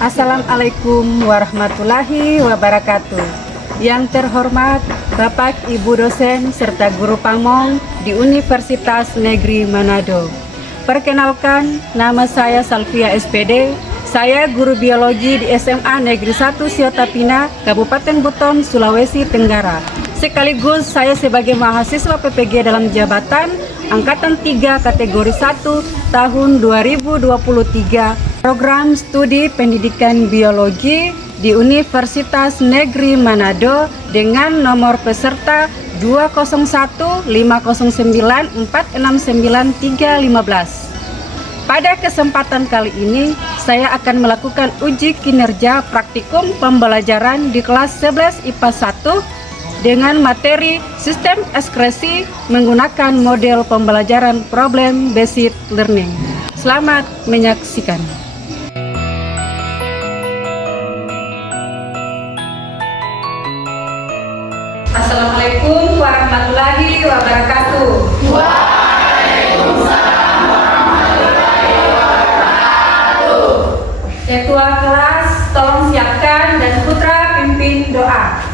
Assalamualaikum warahmatullahi wabarakatuh. Yang terhormat Bapak Ibu dosen serta guru pamong di Universitas Negeri Manado. Perkenalkan, nama saya Salvia SPD. Saya guru biologi di SMA Negeri 1 Siotapina, Kabupaten Buton, Sulawesi Tenggara. Sekaligus saya sebagai mahasiswa PPG dalam jabatan Angkatan 3 kategori 1 tahun 2023 program studi pendidikan biologi di Universitas Negeri Manado dengan nomor peserta 201509469 Pada kesempatan kali ini, saya akan melakukan uji kinerja praktikum pembelajaran di kelas 11 IPA 1 dengan materi sistem ekskresi menggunakan model pembelajaran problem based learning. Selamat menyaksikan. Assalamualaikum warahmatullahi wabarakatuh. Waalaikumsalam warahmatullahi wabarakatuh. Ketua kelas, tolong siapkan dan Putra pimpin doa.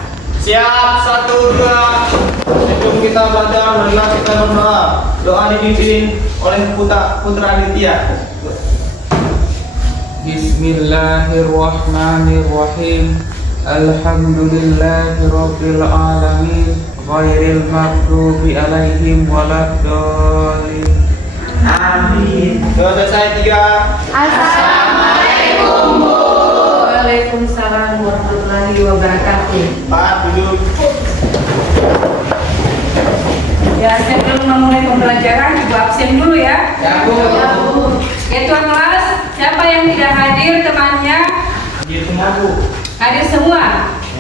Siap, 1, 2. Sebelum kita belajar, marilah kita berdoa. Doa dipimpin oleh Putra Aditya. Bismillahirrahmanirrahim. Alhamdulillahirabbil alamin. Ghairil maghdubi alaihim waladdallin. Amin. Doa selesai 3. Assalamualaikum. Waalaikumsalam warahmatullahi wabarakatuh. Pak, duduk. Ya, sebelum memulai pembelajaran, Ibu absen dulu ya. Ya, Bu. Ketua kelas, siapa yang tidak hadir temannya? Hadir semua, Bu. Hadir semua.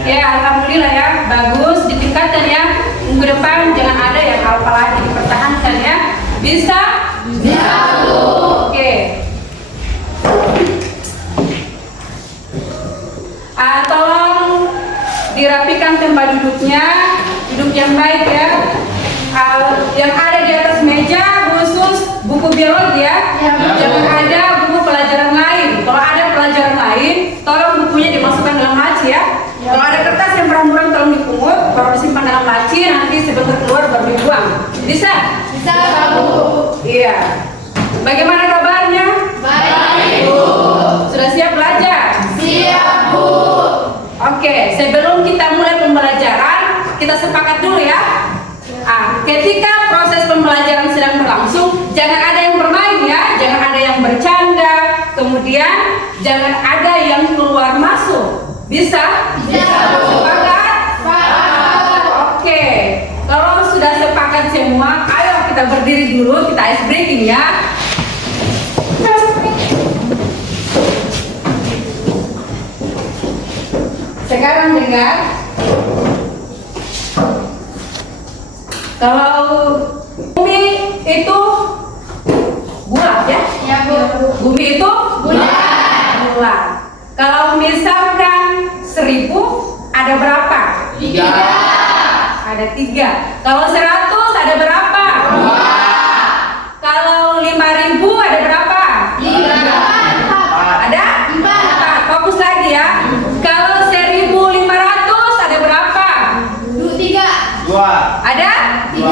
Ya, alhamdulillah ya, bagus, ditingkatkan ya. Minggu depan jangan ada yang apa lagi, dipertahankan ya. Bisa? Bisa, Bu. Oke. Tolong dirapikan tempat duduknya, duduk yang baik ya. Yang ada di atas meja khusus buku biologi ya. Jangan ada buku pelajaran lain. Kalau ada pelajaran lain, tolong bukunya dimasukkan dalam laci ya. Kalau ada kertas yang berang-berang tolong dipungut, baru disimpan dalam laci, nanti sebentar keluar baru dibuang. Bisa? Bisa, Bu. Iya. Bagaimana kabarnya? Baik, Bu. Sudah siap belajar? Siap, Bu. Oke, sebelum kita mulai pembelajaran, kita sepakat dulu ya. Ketika proses pembelajaran sedang berlangsung, jangan ada yang bermain ya, jangan ada yang bercanda, kemudian jangan ada yang keluar masuk. Bisa? Bisa, Bu. Sepakat? Sepakat. Oke, kalau sudah sepakat semua, ayo kita berdiri dulu, kita ice breaking ya. Sekarang dengar. Kalau bumi itu bulat ya? Ya, Bu. Bumi itu Bulat. bulat. Kalau misalkan 1000 ada berapa? 3. Ada 3. Kalau 100 ada berapa? 2. Kalau 5.000 ada berapa? 3. Ada? 4. Fokus lagi ya. Kalau 1.500 ada berapa? 3. 2. Ada? 3.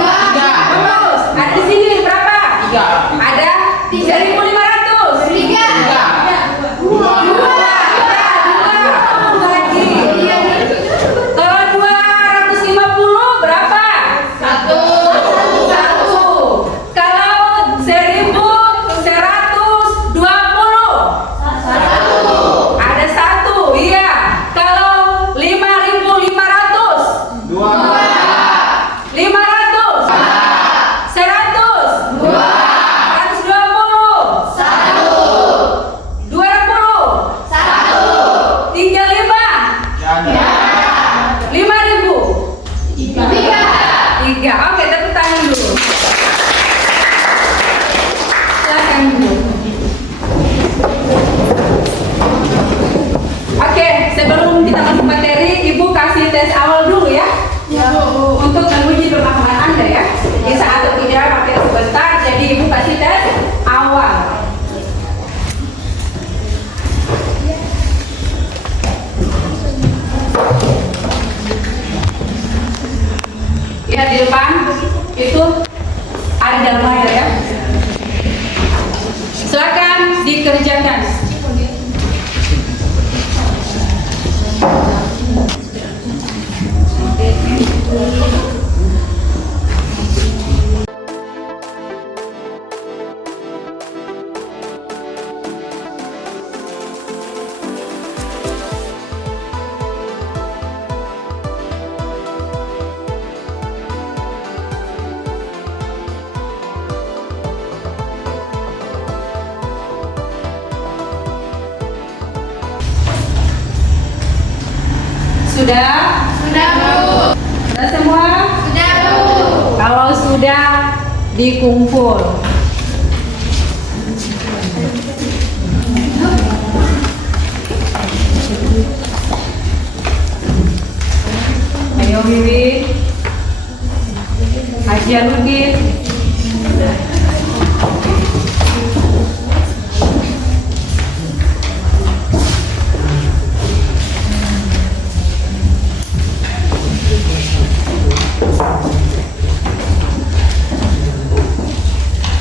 Fokus. Ada di sini berapa? 3. Ada 3.500. 3. 2 lagi. Kalau 250 berapa? 1. Kalau 1.000 Sudah? Sudah, Bu. Sudah semua? Sudah, Bu. Kalau sudah, dikumpul. Ayo Wiwi. Haji Aludin.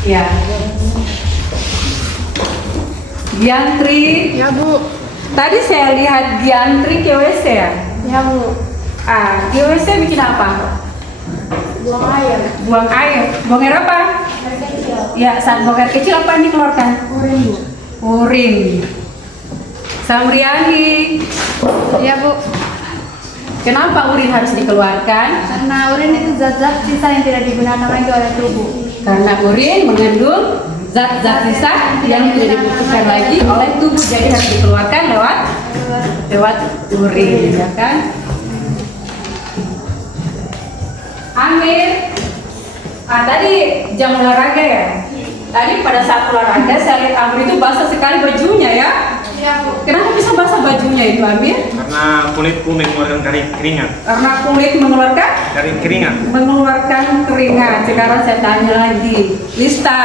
Ya. Diantri. Ya, Bu. Tadi saya lihat diantri ke WC ya. Ya, Bu. Di WC bikin apa? Buang air. Buang air. Buang air apa? Air kecil. Ya, saat buang air kecil apa yang dikeluarkan? Urin, Bu. Urin. Samriani. Ya, Bu. Kenapa urin harus dikeluarkan? Karena urin itu zat-zat sisa yang tidak digunakan lagi oleh tubuh. Karena urin mengandung zat-zat sisa yang tidak dibutuhkan lagi oleh tubuh, jadi harus dikeluarkan lewat urin, ya kan? Amir, tadi jam olahraga ya? Tadi pada saat olahraga saya lihat Amir itu basah sekali bajunya ya? Ya, Bu. Kenapa bisa basah bajunya itu Amir? Karena kulitku mengeluarkan keringat. Karena kulit mengeluarkan Keringat. keringat. Sekarang saya tanya lagi, Lista,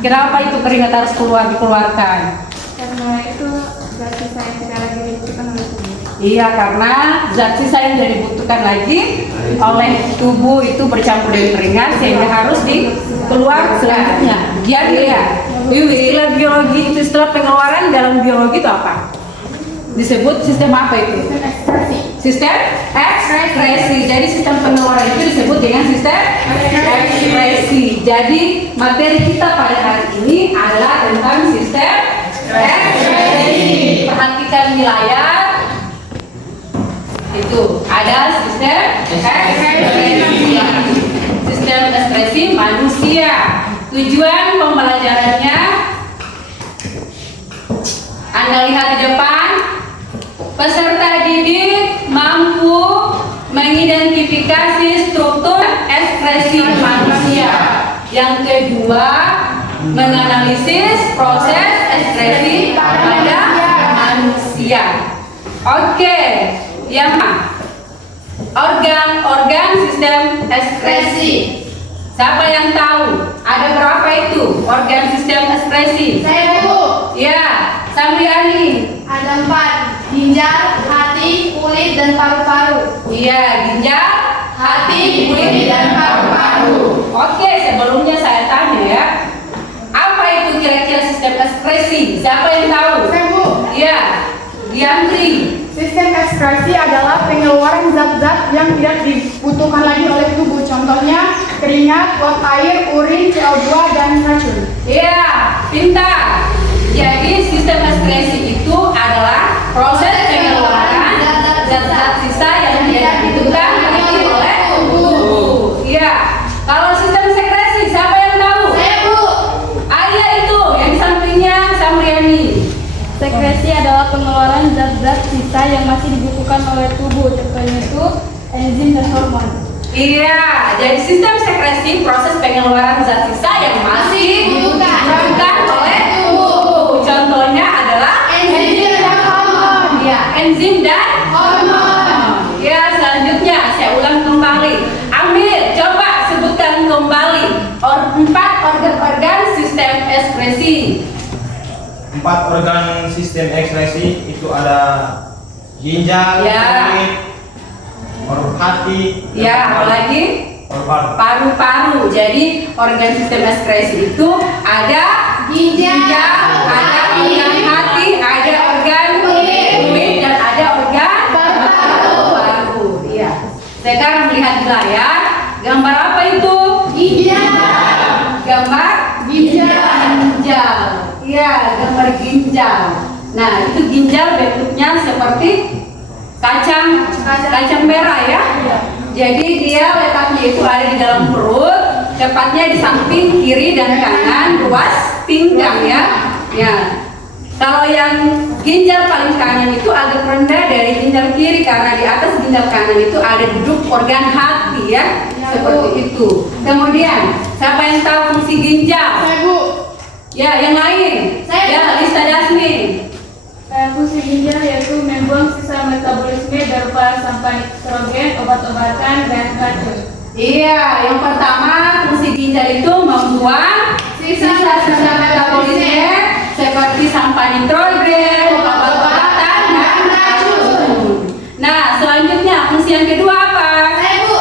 kenapa itu keringat harus dikeluarkan? Karena itu zat sisa yang tidak lagi dibutuhkan oleh tubuh. Iya, karena zat sisa yang tidak dibutuhkan lagi oleh tubuh itu bercampur dengan keringat sehingga harus dikeluarkan. Selanjutnya, dia. Istilah biologi itu, istilah pengeluaran dalam biologi itu apa? Disebut sistem apa itu? Ekspresi. Sistem ekspresi. Jadi sistem pengeluaran itu disebut dengan sistem ekspresi. Jadi materi kita pada hari ini adalah tentang sistem ekspresi. Perhatikan di layar. Itu ada sistem ekspresi. Sistem ekspresi manusia. Tujuan pembelajarannya, Anda lihat di depan, peserta didik mampu mengidentifikasi struktur ekspresi manusia. Yang kedua, menganalisis proses ekspresi pada manusia. Oke, yang organ sistem ekspresi. Siapa yang tahu? Ada berapa itu organ sistem ekspresi? Saya, Bu. Ya, Samriani. Ada 4. Ginjal, hati, kulit, dan paru-paru. Iya, ginjal, hati, kulit, dan paru-paru. Oke, sebelumnya saya tanya ya, apa itu kira-kira sistem ekspresi? Siapa yang tahu? Saya, Bu. Iya, Diantri. Sistem ekspresi adalah pengeluaran zat-zat yang tidak dibutuhkan lagi oleh tubuh. Contohnya keringat, uap air, urin, CO2, dan racun. Iya, pintar. Jadi sistem ekspresi itu adalah proses pengeluaran zat-zat sisa yang tidak dibutuhkan lagi oleh tubuh. Iya. Kalau sistem sekresi, siapa yang tahu? Saya, Bu. Iya itu yang di sampingnya Samriani. Sekresi adalah pengeluaran zat-zat sisa yang masih dibutuhkan oleh tubuh. Contohnya itu enzim dan hormon. Iya, jadi sistem sekresi proses pengeluaran zat sisa yang masih dibutuhkan oleh tubuh. Contohnya adalah Enzim dan hormon. ya, enzim dan Hormon. ya, selanjutnya saya ulang kembali. Ambil, coba sebutkan kembali 4 organ-organ sistem ekspresi. 4 organ sistem ekspresi itu ada ginjal, Ya. kulit, hati, Ya, apalagi paru-paru. paru-paru. Jadi organ sistem ekspresi itu ada Ginjal, ada organ hati, ada organ kulit, dan ada organ paru-paru. Iya. Sekarang melihat di layar, gambar apa itu? Ginjal. Gambar ginjal. Iya, gambar ginjal. Nah, itu ginjal bentuknya seperti kacang merah ya. Jadi dia letaknya itu ada di dalam perut, tepatnya di samping kiri dan kanan ruas pinggang ya. Ya. Kalau yang ginjal paling kanan itu agak rendah dari ginjal kiri karena di atas ginjal kanan itu ada duduk organ hati ya, seperti itu. Kemudian siapa yang tahu fungsi ginjal? Saya, Bu. Ya, yang lain. Saya. Ya, Lista Jasmine. Fungsi ginjal yaitu membuang sisa metabolisme berupa sampah nitrogen, obat-obatan, dan racun. Iya, yang pertama fungsi ginjal itu membuang sisa-sisa metabolisme seperti sampah nitrogen, obat-obatan, dan racun. Nah, selanjutnya fungsi yang kedua apa? Saya, Bu.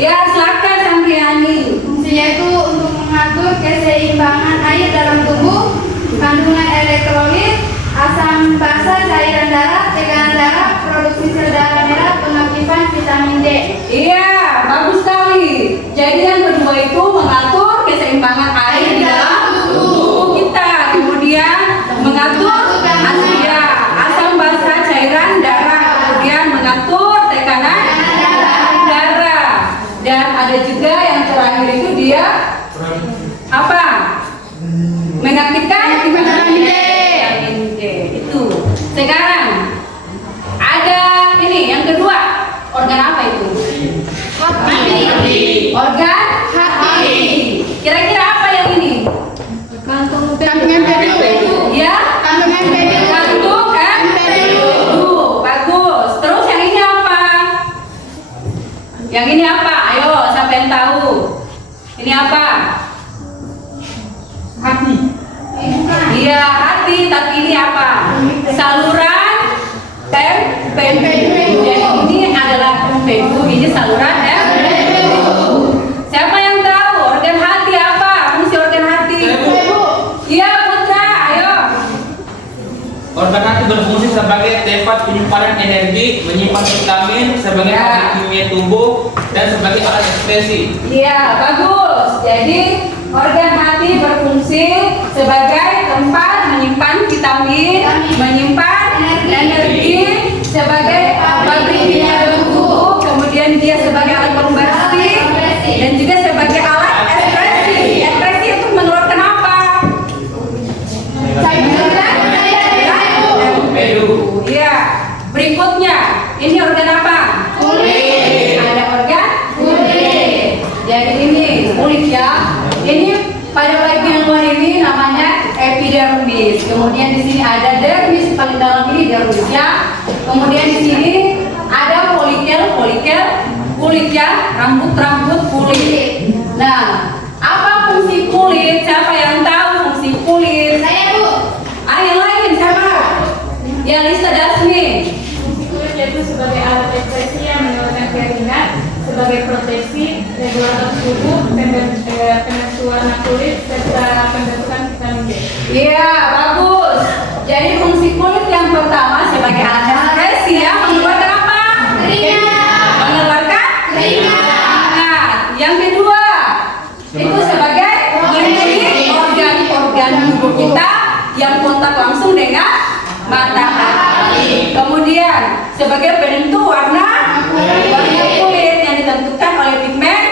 Ya, silakan Samriani. Fungsinya itu untuk mengatur keseimbangan air dalam tubuh, kandungan elektrolit, asam basa, cairan darah, tekanan darah, produksi sel darah merah, pengaktifan vitamin D. Iya, bagus sekali. Jadi yang kedua itu mengatur keseimbangan air di dalam tubuh kita. Kemudian mengatur asam basa, cairan darah. Kemudian mengatur tekanan darah. Dan ada juga yang terakhir itu dia apa? Mengaktifkan vitamin D. Itu. Sekarang ada ini yang kedua. Organ apa itu? Organ hati. Kira-kira apa yang ini? Kandungan empedu. Ya? Kandungan empedu. Kandungan empedu. Bagus. Terus yang ini apa? Yang ini apa? Ayo, siapa yang tahu? Ini apa? Hati. Iya, hati, tapi ini apa? Saluran empedu. Jadi ini adalah empedu, ini saluran empedu. Siapa yang tahu organ hati apa? Fungsi organ hati? Iya, Putra, ayo. Organ hati berfungsi sebagai tempat penyimpanan energi, menyimpan vitamin, sebagai alat kimia tubuh, dan sebagai alat ekspresi. Iya, bagus. Jadi organ hati berfungsi sebagai tempat menyimpan vitamin, menyimpan energi, sebagai pabrik kimia tubuh, kemudian dia sebagai alat pembersih, dan juga sebagai alat ekspresi. Ekspresi itu mengeluarkan apa? Empedu. Iya. Berikutnya, ini organ apa? Kulit. Ada organ kulit. Jadi ini kulit ya. Ini pada bagian luar ini namanya epidermis. Kemudian di sini ada dermis, paling dalam ini dermis ya. Kemudian di sini ada folikel kulit ya, rambut kulit. Nah, apa fungsi kulit? Siapa yang tahu fungsi kulit? Saya, Bu. Yang lain siapa? Ya, Lista Dasmi. Fungsi kulit yaitu sebagai alat ekspresi yang mengeluarkan keringat, sebagai proteksi, regulator tubuh, penetrasi warna kulit, serta pembentukan vitamin D. Iya, bagus. Jadi fungsi kulit yang pertama sebagai alat ekspresi ya, mengeluarkan apa? Keringat. Mengeluarkan keringat. Yang kedua, itu sebagai melindungi organ-organ tubuh kita yang kontak langsung dengan matahari. Kemudian sebagai penentu warna kulit yang ditentukan oleh pigmen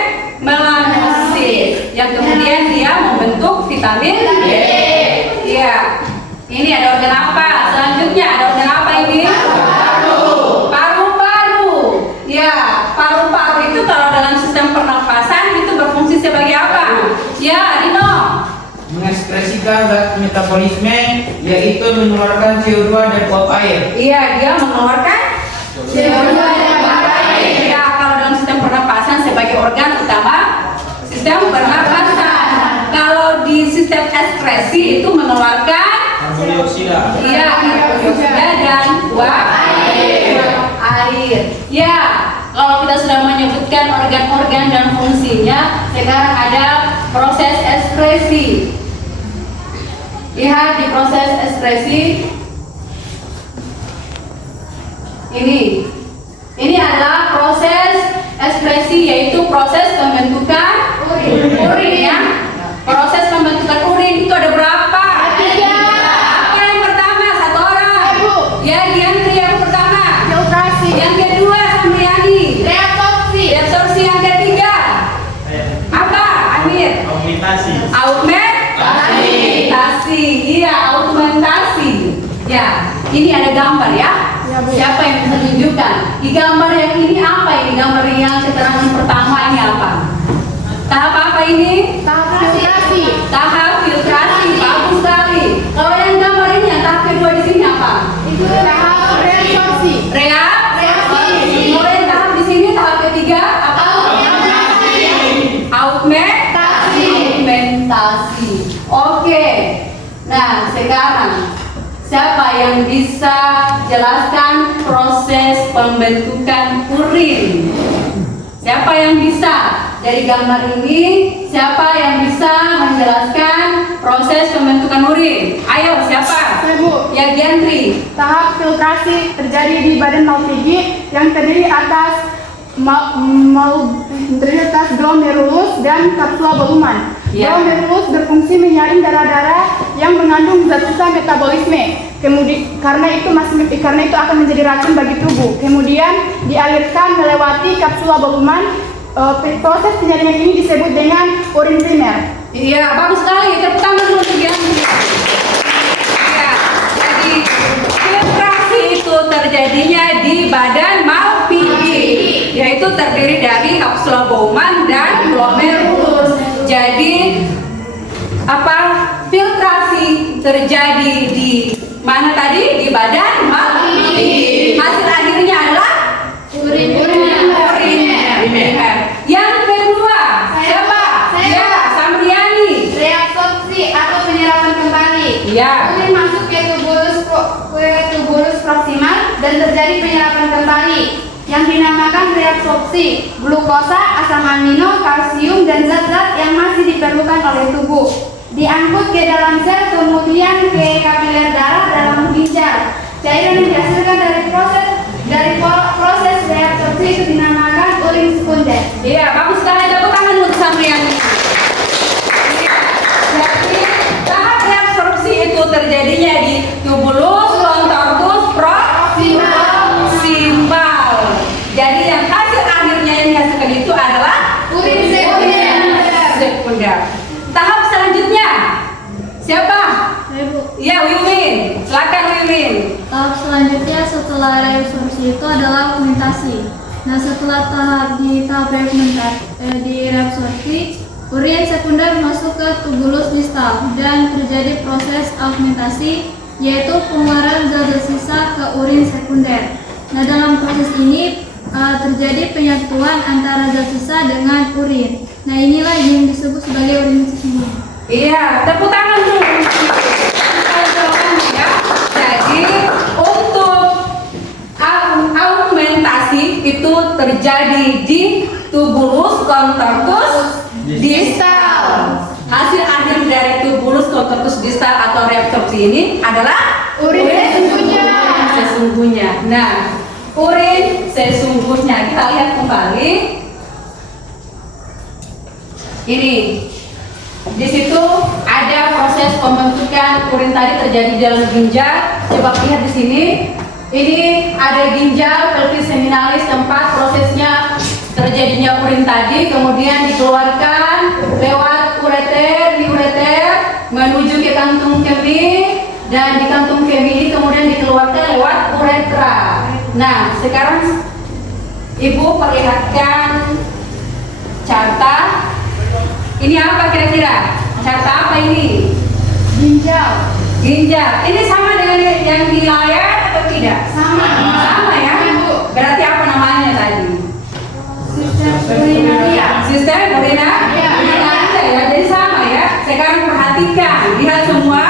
melanosit yang kemudian dia membentuk vitamin D. Iya. Ini ada organ apa? Selanjutnya ada organ apa ini? Paru-paru. Ya, paru-paru itu kalau dalam sistem pernapasan itu berfungsi sebagai apa? Ya, Adino. Mengekspresikan zat metabolisme, yaitu mengeluarkan CO2 dan uap air. Iya, dia mengeluarkan CO2 dan uap air. Ya, kalau dalam sistem pernapasan sebagai organ utama sistem pernapasan. Kalau di sistem ekskresi itu mengeluarkan Karbon dioksida. iya, karbon dioksida dan uap air. Ya, kalau kita sudah menyebutkan organ-organ dan fungsinya, sekarang ada proses ekskresi. Lihat di proses ekskresi ini adalah proses ekskresi, yaitu proses pembentukan urin ya. Proses pembentukan urin itu ada berapa? Tiga. Apa yang pertama? Satu orang. Ya, Giantri yang pertama. Filtrasi. Yang kedua Samriani. Reabsorpsi. Reabsorpsi yang ketiga. Apa? Amir. Augmentasi. Augmentasi. Iya, augmentasi. Ya, ini ada gambar ya. Ya, Bu. Siapa yang bisa tunjukkan? Di gambar yang ini apa ini? Gambar yang keterangan pertama ini apa? Tahap apa ini? Tahap filtrasi. Tahap filtrasi. Bagus sekali. Kalau yang gambar ini yang tahap kedua di sini apa? Itu tahap reabsorpsi. Reaksi. Kalau yang tahap di sini tahap ketiga apa? Augmentasi. Oke. Nah, sekarang siapa yang bisa jelaskan proses pembentukan urin? Siapa yang bisa? Dari gambar ini, siapa yang bisa menjelaskan proses pembentukan urin? Ayo, siapa? Saya, Bu. Ya, Gentry. Tahap filtrasi terjadi di badan Malpighi yang terdiri atas glomerulus dan kapsula volumen. Ya. Glomerulus berfungsi menyaring darah-darah yang mengandung zat sisa metabolisme. Kemudian karena itu akan menjadi racun bagi tubuh. Kemudian dialirkan melewati kapsula volumen. Proses penyaringan ini disebut dengan urin primer. Iya, bagus sekali. Tepuk tangan dulu untuk Gentry. Ya, jadi filtrasi itu terjadinya di badan Malpighi, yaitu terdiri dari kapsula Bowman dan glomerulus. Jadi apa? Filtrasi terjadi di mana tadi? Di badan Malpighi. Hasil akhirnya adalah urin. Yang kedua, siapa? Saya. Ya, Samriani. Reabsorpsi atau penyerapan kembali. Ya. Urin masuk ke tubulus proksimal dan terjadi penyerapan kembali yang dinamakan reabsorpsi. Glukosa, asam amino, kalsium dan zat-zat yang masih diperlukan oleh tubuh diangkut ke dalam sel, kemudian ke kapiler darah dalam ginjal. Cairan yang dihasilkan dari proses reabsorpsi itu dinamakan urin sekunder. Iya, bagus sekali. Tepuk tangan untuk Samriani. Jadi tahap reabsorpsi itu terjadinya di tubulus contortus proximal. Jadi yang hasil akhirnya yang dihasilkan itu adalah Urin sekunder. Tahap selanjutnya siapa? Saya, Bu. Ya, Wiwin. Silakan Wiwin. Tahap selanjutnya setelah reabsorpsi itu adalah augmentasi. Nah, setelah di tahap reabsorpsi, urin sekunder masuk ke tubulus distal dan terjadi proses augmentasi, yaitu pengeluaran zat sisa ke urin sekunder. Nah, dalam proses ini terjadi penyatuan antara zat sisa dengan urin. Nah, inilah yang disebut sebagai urin sesungguhnya. Iya, tepuk tangan dulu. Ya. Jadi untuk augmentasi itu terjadi di tubulus contortus distal. Hasil akhir dari tubulus contortus distal atau reabsorpsi ini adalah Urin sesungguhnya. Nah, urin sesungguhnya kita lihat kembali. Ini di situ ada proses pembentukan urin tadi terjadi di dalam ginjal. Coba lihat di sini. Ini ada ginjal pelvis seminalis tempat prosesnya terjadinya urin tadi, kemudian dikeluarkan lewat ureter, di ureter menuju ke kantung kemih, dan di kantung kemih ini kemudian dikeluarkan lewat uretra. Nah, sekarang Ibu perlihatkan carta. Ini apa kira-kira? Carta apa ini? Ginjal. Ginjal. Ini sama dengan yang di layar atau tidak? Sama. Sama ya? Berarti apa namanya tadi? Sistem urinaria ya, jadi sama ya. Sekarang perhatikan, lihat semua,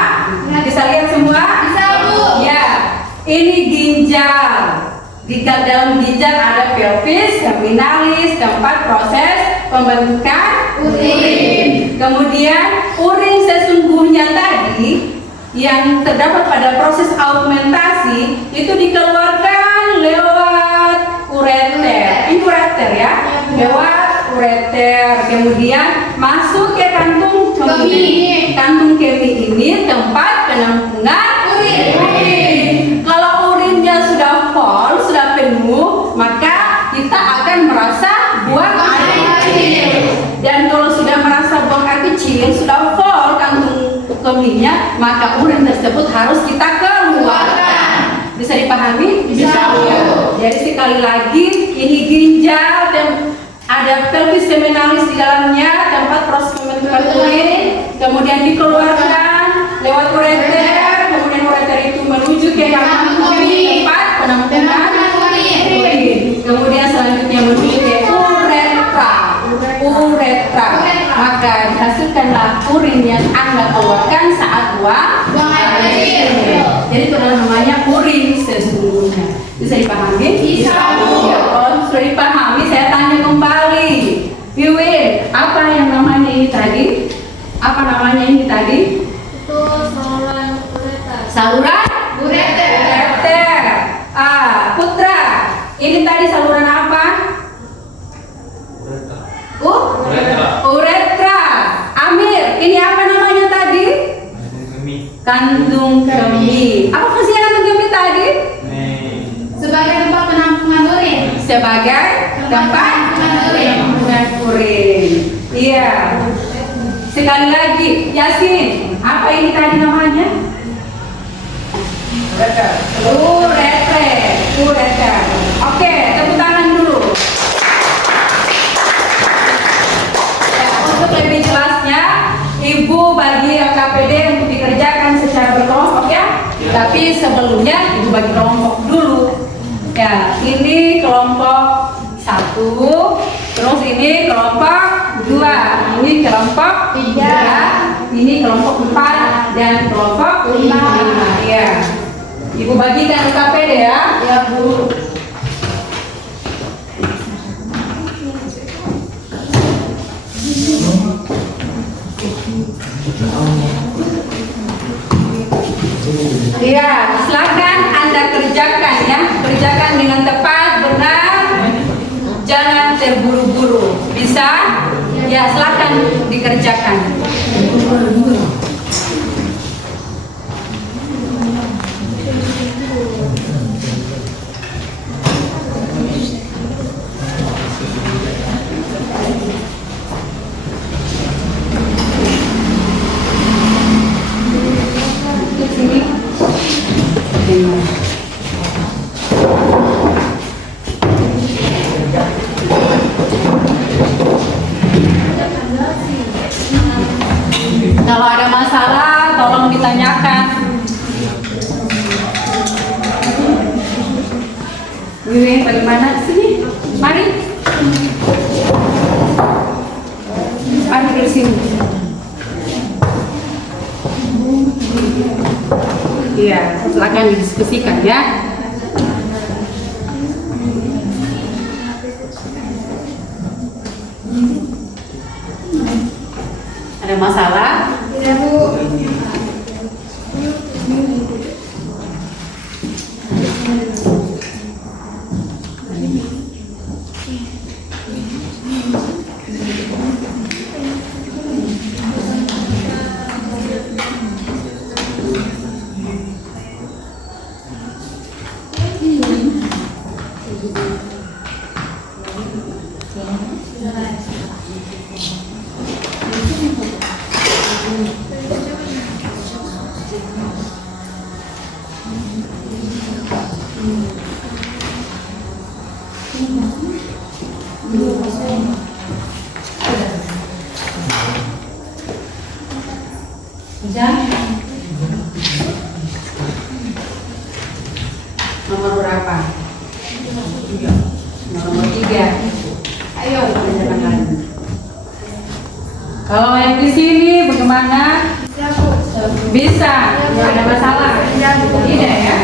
bisa lihat semua? Bisa, Bu. Ya, ini ginjal. Di dalam ginjal ada pelvis, seminalis, tempat proses pembentukan urin. Kemudian urin sesungguhnya tadi yang terdapat pada proses augmentasi itu dikeluarkan lewat ureter. Ini ureter ya, lewat ureter. Kemudian masuk ke kantung kemih. Kantung kemih ini tempat penampungan urin. Kalau urinnya sudah full, sudah penuh, maka kita akan merasa buang air kecil. Dan kalau sudah merasa buang air kecil, sudah full kantung kemihnya, maka urin tersebut harus kita keluarkan. sekali lagi ini ginjal dan ada pelvis seminalis di dalamnya, tempat proses pembentukan urin, kemudian dikeluarkan lewat ureter, kemudian ureter itu menuju ke tempat penampungan urin, kemudian selanjutnya menuju ke uretra, maka dihasilkanlah urin yang Anda keluarkan saat buang air. Jadi itu adalah namanya urin sesungguhnya. Bisa dipahami? Bisa. Ya, kalau sudah dipahami, saya tanya kembali. Wiwin, apa yang namanya ini tadi? Apa namanya ini tadi? Itu saluran ureter. Saluran ureter. Putra, ini tadi saluran apa? Uretra. Amir, ini apa namanya tadi? Kandung kemih. Apa fungsinya kandung kemih tadi? Sebagai tempat penampungan urin. Sebagai tempat penampungan urin. Iya. Sekali lagi, Yasin, apa ini tadi namanya? Ureter. Oke, tepuk tangan dulu. Ya, untuk lebih jelasnya, Ibu bagi KPD untuk dikerjakan secara berkelompok ya. Tapi sebelumnya Ibu bagi kelompok dulu. Ya, ini kelompok 1, terus ini kelompok 2, ini kelompok 3, ini kelompok 4 dan kelompok 5. Ya. Ibu bagikan KPD ya. Ya, Bu. Iya, silakan Anda kerjakan ya. Kerjakan dengan tepat, benar. Jangan terburu-buru. Bisa? Ya, silakan dikerjakan. Kalau ada masalah, tolong ditanyakan. Wiwin, bagaimana? Sini, mari. Mari dari sini. Iya, silakan didiskusikan ya. Ada masalah? Tidak, Bu. Nomor berapa? Nomor 3. Ayo kerjakan lagi. Kalau yang di sini bagaimana? Bisa, nggak ada masalah. Tidak ya?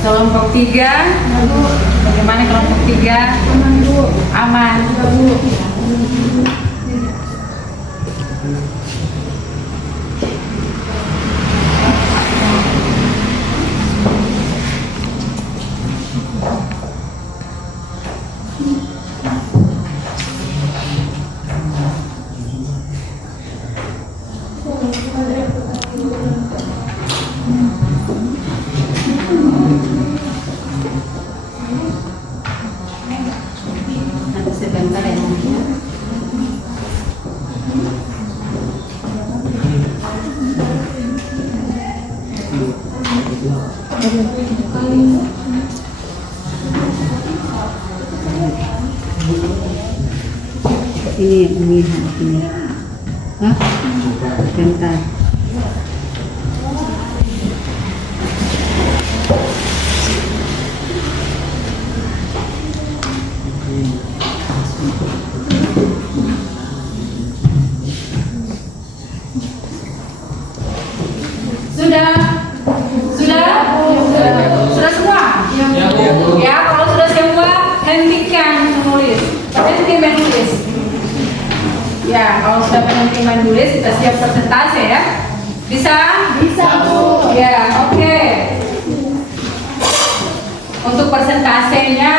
Kelompok 3, bagaimana kelompok 3? Aman. Nanti sebentar ya. Ini. Hah? Bentar. Sudah semua? Ya, kalau sudah semua, hentikan menulis. Henti menulis. Ya, kalau sudah berhenti menulis, kita siap persentase ya. Bisa? Bisa, Bu. Ya, oke. Untuk persentasenya,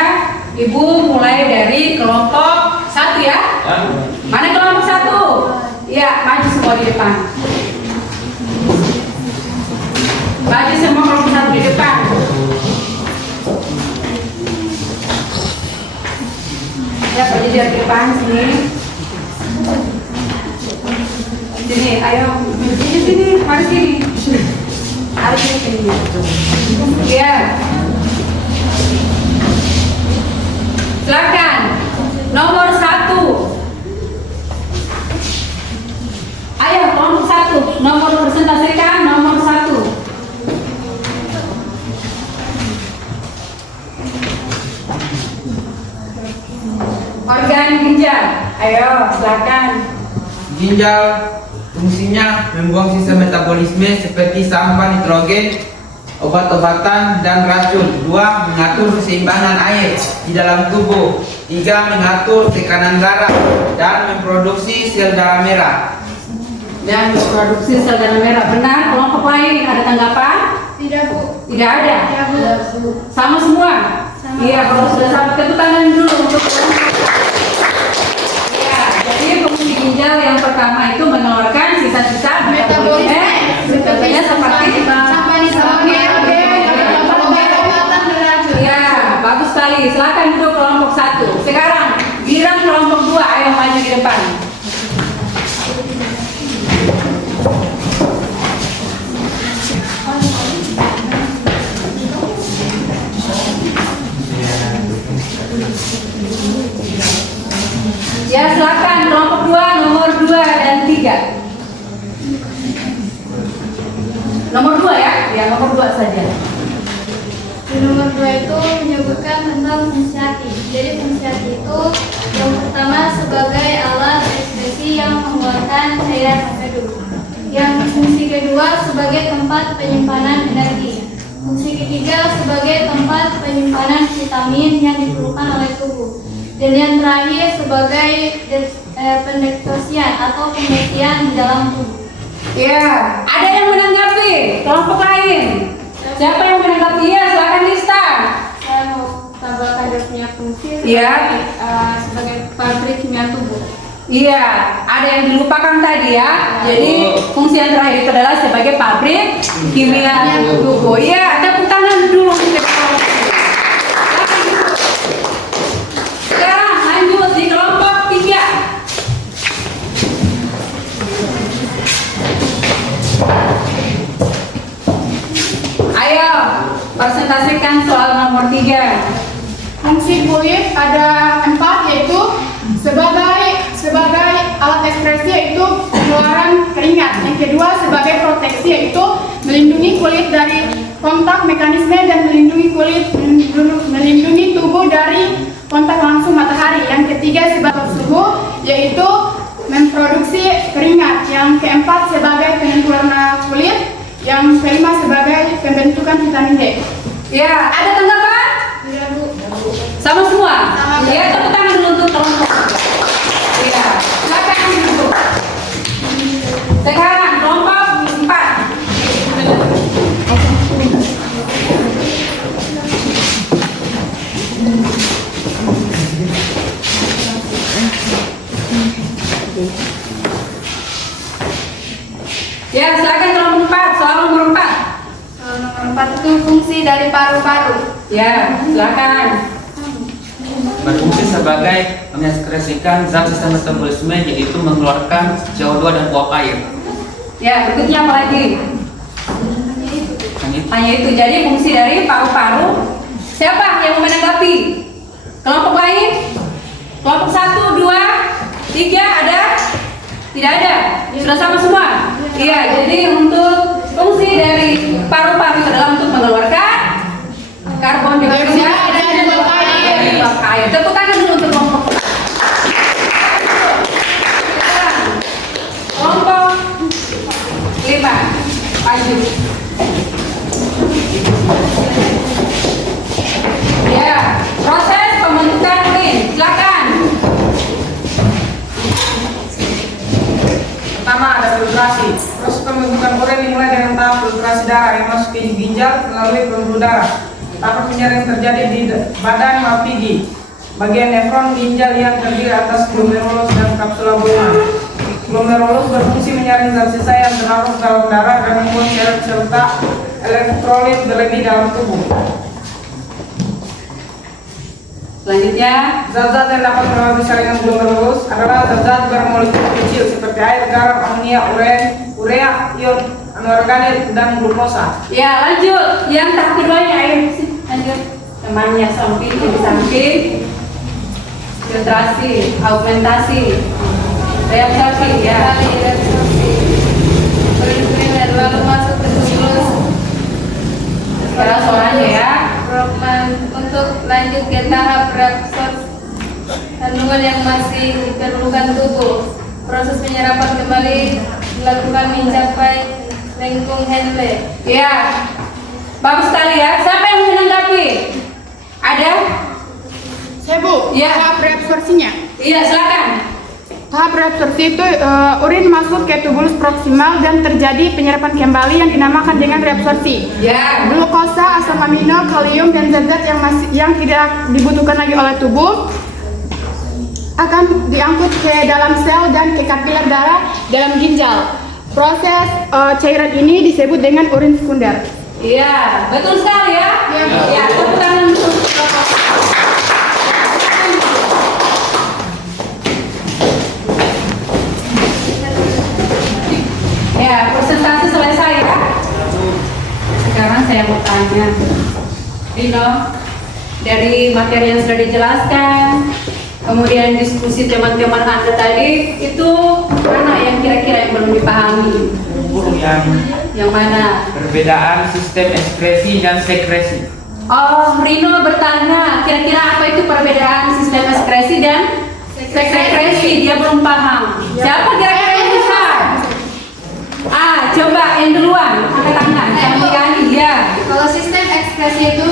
Ibu mulai dari kelompok 1 ya. Mana kelompok 1? Ya, maju semua di depan. Maju semua kelompok 1 di depan. Ya, Pak Jadi di depan sini. Sini, ayo. Sini, mari sini. Harus sini. Ya. Silakan. Nomor 1. Ayo, kelompok 1. Nomor presentasikan nomor 1. Organ ginjal. Ayo, silakan. Ginjal fungsinya membuang sisa metabolisme seperti sampah nitrogen, obat-obatan, dan racun. 2. Mengatur keseimbangan air di dalam tubuh. 3. Mengatur tekanan darah dan memproduksi sel darah merah. Dan produksi sel darah merah. Benar, kelompok lain ada tanggapan? Tidak, Bu. Tidak ada? Ya, Bu. Sama semua? Iya, kalau sudah sama, tepuk tangan dulu untuk kelompok. Iya, jadi fungsi ginjal yang pertama itu mengeluarkan sisa-sisa Metabolisme. Contohnya seperti sampah nitrogen, obat-obatan, dan racun. Iya, bagus sekali. Silakan duduk kelompok 1. Sekarang giliran kelompok 2, ayo maju di depan. Ya, silakan kelompok 2, nomor 2 dan 3. Nomor 2 ya? Ya, nomor 2 saja. Di nomor 2 itu menyebutkan tentang fungsi hati. Jadi fungsi hati itu yang pertama sebagai alat ekspresi yang mengeluarkan cairan mengandung. Yang fungsi kedua sebagai tempat penyimpanan energi. Fungsi ketiga sebagai tempat penyimpanan vitamin yang diperlukan oleh tubuh. Dan yang terakhir sebagai pendektosian atau pembersihan di dalam tubuh. Ya, ada yang menanggapi kelompok lain? Siapa yang menanggapi? Ya, silakan lista. Saya mau tambahkan dia punya fungsi Iya. sebagai pabrik kimia tubuh. Iya, ada yang dilupakan tadi ya. Jadi fungsi yang terakhir itu adalah sebagai pabrik kimia tubuh. Iya, tepuk tangan dulu. Sekarang lanjut di kelompok 3. Ayo, presentasikan soal nomor 3. Fungsi kulit ada 4, yaitu sebagai alat ekspresi yaitu pengeluaran keringat. Yang kedua sebagai proteksi yaitu melindungi kulit dari kontak mekanisme dan melindungi tubuh dari kontak langsung matahari. Yang ketiga sebagai suhu yaitu memproduksi keringat. Yang keempat sebagai penentu warna kulit. Yang kelima sebagai pembentukan vitamin D. Ya, ada tanggapan? Tidak, Bu. Sama semua? Sama. Ya, tepuk tangan dulu untuk kelompok. Iya, silakan duduk. Sekarang kelompok 4. Ya, silakan kelompok 4, soal nomor 4. Soal nomor 4 itu fungsi dari paru-paru. Ya, silakan. Berfungsi sebagai mengekspresikan zat sisa metabolisme, yaitu mengeluarkan CO2 dan uap air. Ya, berikutnya apa lagi? Yang itu Hanya itu. Jadi fungsi dari paru-paru. Siapa yang mau menanggapi? Kelompok lain? Kelompok 1, 2, 3 ada? Tidak ada? Sudah sama semua? Iya, jadi untuk fungsi dari paru-paru itu adalah untuk mengeluarkan karbon dioksida dan uap air. Tepuk tangan dulu untuk kelompok. Kelompok 5, maju. Ya, proses pembentukan urin, silakan. Pertama ada filtrasi. Proses pembentukan urin dimulai dengan tahap filtrasi darah yang masuk ke ginjal melalui pembuluh darah. Tahap penyaringan terjadi di badan mapigi, bagian nefron ginjal yang terdiri atas glomerulus dan kapsula bulma. Glomerulus berfungsi menyaring zat sisa yang terlarut dalam darah dan membuang syarat serta elektrolit berlebih dalam tubuh. Selanjutnya, Zat-zat yang dapat melalui saringan glomerulus adalah zat-zat bermolekul kecil seperti air, garam, amonia, urea, ion anorganik, dan glukosa. ya lanjut. Yang tahap keduanya, ayo lanjut. Temannya samping, di samping. Filtrasi, augmentasi, reabsorpsi, ya. Urin lalu masuk ke tubulus. Sekarang suaranya ya. Untuk lanjut ke tahap reabsorpsi kandungan yang masih diperlukan tubuh. Proses penyerapan kembali dilakukan mencapai lengkung Henle. Ya, bagus sekali ya. Siapa yang menanggapi? Ada? Saya Bu, Ya. tahap reabsorpsinya. Iya, silakan. Tahap reabsorpsi itu urin masuk ke tubulus proksimal dan terjadi penyerapan kembali yang dinamakan dengan reabsorpsi. Ya, Glukosa, asam amino, kalium dan zat-zat yang tidak dibutuhkan lagi oleh tubuh akan diangkut ke dalam sel dan ke kapiler darah dalam ginjal. Proses cairan ini disebut dengan urin sekunder. iya, betul sekali ya. Ya, tepuk tangan untuk ya, presentasi selesai ya. Sekarang saya mau tanya, Dino, dari materi yang sudah dijelaskan, kemudian diskusi teman-teman Anda tadi, itu mana yang kira-kira yang belum dipahami? Yang mana? Perbedaan sistem ekskresi dan sekresi. Oh, Rino bertanya, kira-kira apa itu perbedaan sistem ekskresi dan sekresi? Dia belum paham. Siapa kira-kira yang bisa? Coba yang duluan, angkat tangan. Kami ya. Kalau sistem ekskresi itu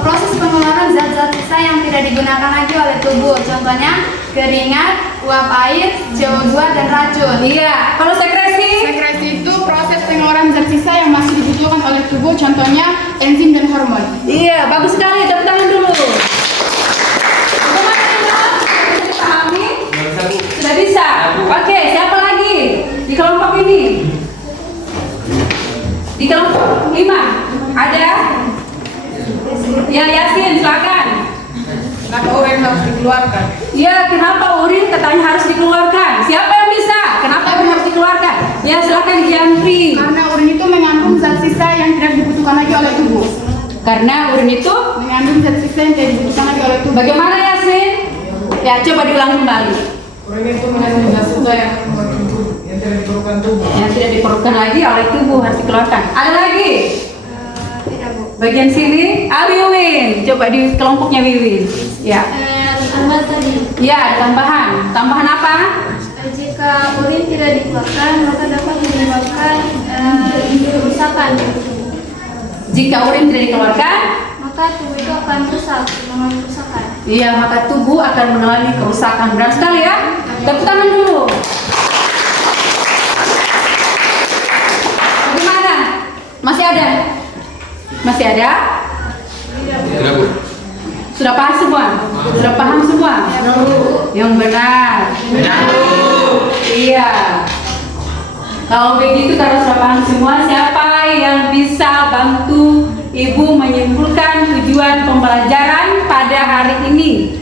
proses pengeluaran zat-zat sisa yang tidak digunakan lagi oleh tubuh. Contohnya keringat, uap air, CO2 dan racun. Iya. Kalau sekresi? Sekresi itu proses pengeluaran zat sisa yang masih dibutuhkan oleh tubuh, contohnya enzim dan hormon. Iya, bagus sekali. Tepuk tangan dulu. Bagaimana Rino? Bisa dipahami? Sudah bisa. Oke, siapa lagi di kelompok ini? Di kelompok 5 ada? Ya, Yasin, silakan. Kenapa urin harus dikeluarkan? Ya, kenapa urin katanya harus dikeluarkan? Siapa yang bisa? Kenapa urin harus dikeluarkan? Ya, silakan Jantri. Karena urin itu mengandung zat sisa yang tidak dibutuhkan lagi oleh tubuh. Karena urin itu Mengandung zat sisa yang tidak dibutuhkan lagi oleh tubuh. bagaimana Yasin? Ya, coba diulang kembali. Urin itu mengandung zat sisa yang tidak diperlukan tubuh. Yang tidak diperlukan lagi oleh tubuh harus dikeluarkan. Ada lagi? Tidak, Bu. Bagian sini, Wiwin. Coba di kelompoknya Wiwin. Ya. Tambah tadi, Ya, ada tambahan. Tambahan apa? jika urin tidak dikeluarkan maka dapat menyebabkan kerusakan. Jika urin tidak dikeluarkan, Maka tubuh itu akan rusak, mengalami kerusakan. iya, maka tubuh akan mengalami kerusakan. Benar sekali ya. Tepuk tangan dulu. Bagaimana? Masih ada? Masih ada? Sudah paham semua? Sudah paham semua? Yang benar. Iya. Kalau begitu, kalau sudah paham semua, siapa yang bisa bantu Ibu menyimpulkan tujuan pembelajaran pada hari ini?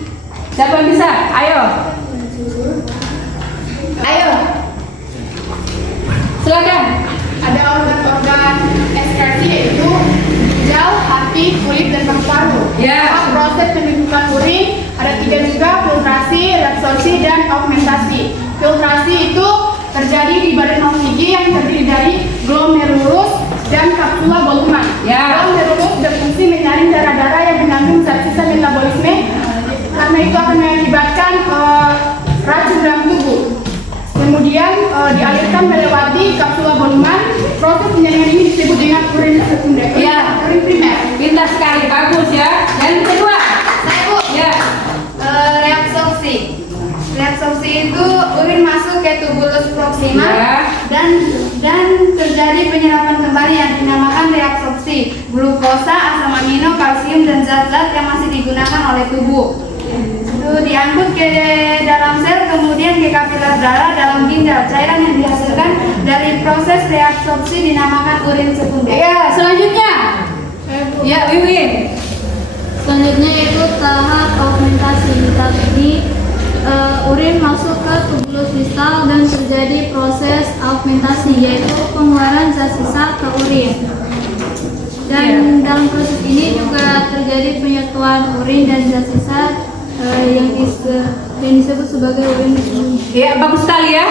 Siapa yang bisa? Ayo. Ayo. Silakan. Ada organ-organ ekskresi yaitu terjadi di badan Malpighi yang terdiri dari glomerulus dan kapsula volumen. Ya. Glomerulus berfungsi menyaring darah-darah yang mengandung zat sisa metabolisme, karena itu akan mengakibatkan racun dalam tubuh. Kemudian dialirkan melewati kapsula volumen. Proses penyaringan ini disebut dengan urin sekunder. Ya. Urin primer. Pintar sekali, bagus ya. Dan kedua, Saya Bu, ya. reabsorpsi. Reabsorpsi itu urin masuk ke tubulus proksima Ya. dan terjadi penyerapan kembali yang dinamakan reabsorpsi glukosa, asam amino, kalsium dan zat-zat yang masih digunakan oleh tubuh. Itu diangkut ke dalam sel, kemudian ke kapiler darah dalam ginjal. Cairan yang dihasilkan dari proses reabsorpsi dinamakan urin sekunder. Ya, selanjutnya. Ya, Wiwin. Selanjutnya itu tahap augmentasi. Tahap ini urin masuk ke tubulus distal dan terjadi proses augmentasi, yaitu pengeluaran zat sisa ke urin. Dan dalam proses ini juga terjadi penyatuan urin dan zat sisa yang disebut sebagai urin. Ya, bagus sekali ya.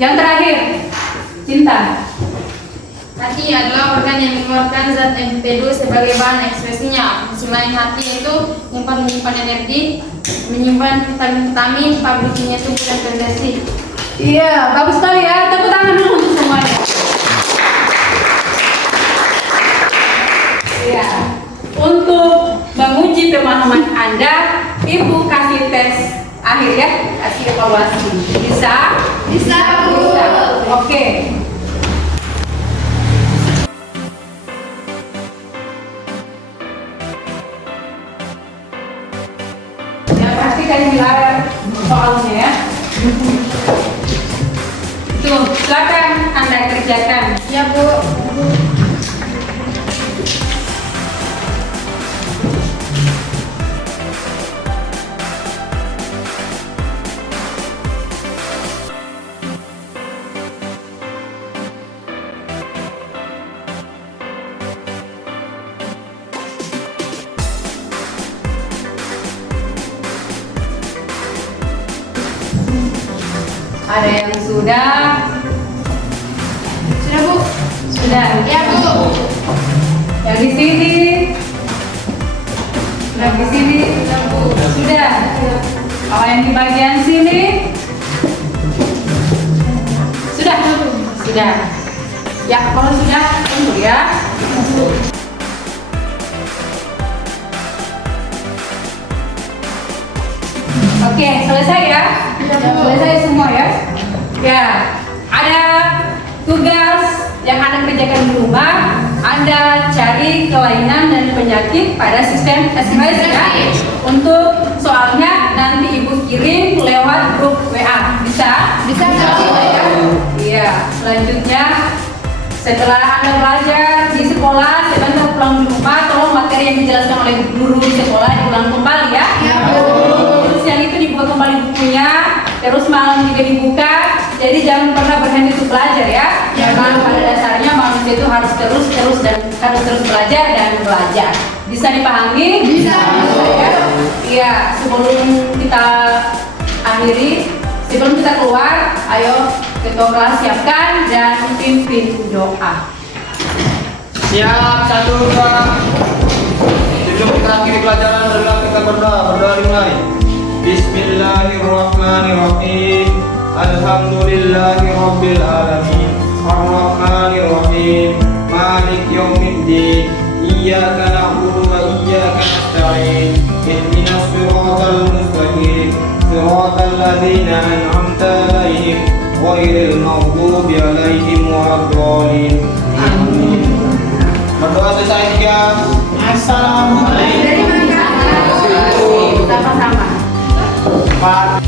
Yang terakhir, Cinta. Hati adalah organ yang mengeluarkan zat MP2 sebagai bahan ekspresinya. Fungsi lain hati itu menyimpan energi, menyimpan vitamin-vitamin, pabriknya tubuh dan fermentasi. Iya, bagus sekali ya. Tepuk tangan dulu untuk semuanya. Iya. Untuk menguji pemahaman Anda, Ibu kasih tes akhir ya, kasih evaluasi. Bisa? Bisa, Bu. Bisa. Oke. Ya, pasti kalian bilang soalnya ya. Tuh, silakan Anda kerjakan. Ya, Bu. Ada yang sudah? Sudah, Bu? Sudah. Ya, Bu. Yang di sini? Yang di sini? Sudah. Kalau yang di bagian sini? Sudah. Sudah. Ya, kalau sudah tunggu ya. Oke, selesai ya? Selesai semua ya? Ya, ada tugas yang Anda kerjakan di rumah. Anda cari kelainan dan penyakit pada sistem SMS ya. Untuk soalnya nanti Ibu kirim lewat grup WA. Bisa? Bisa, Bu. Ya? Iya, selanjutnya setelah Anda belajar di sekolah, sebentar pulang di rumah, tolong materi yang dijelaskan oleh guru di sekolah diulang kembali ya. Ya, Bu. Terus yang itu dibuka kembali bukunya, terus malam juga dibuka. Jadi jangan pernah berhenti untuk belajar ya. Karena pada dasarnya manusia itu harus terus dan harus terus belajar dan belajar. Bisa dipahami? Bisa. Ya. Iya, sebelum kita akhiri, sebelum kita keluar, ayo ketua kelas siapkan dan pimpin doa. Siap, 1, 2. Sebelum kita akhiri pelajaran, marilah kita berdoa dimulai. Bismillahirrahmanirrahim. Alhamdulillahi rabbil alamin. Ar-Rahmanir-Rahim. Malik yaumiddin. Iyyaka na'budu wa iyyaka nasta'in. Ihdinas siratal mustaqim. Siratal ladzina an'amta 'alaihim ghairil maghdubi alaihim waladdallin. Amin. Berdoa selesai ya. Assalamualaikum. Terima kasih. Sama-sama. Pak.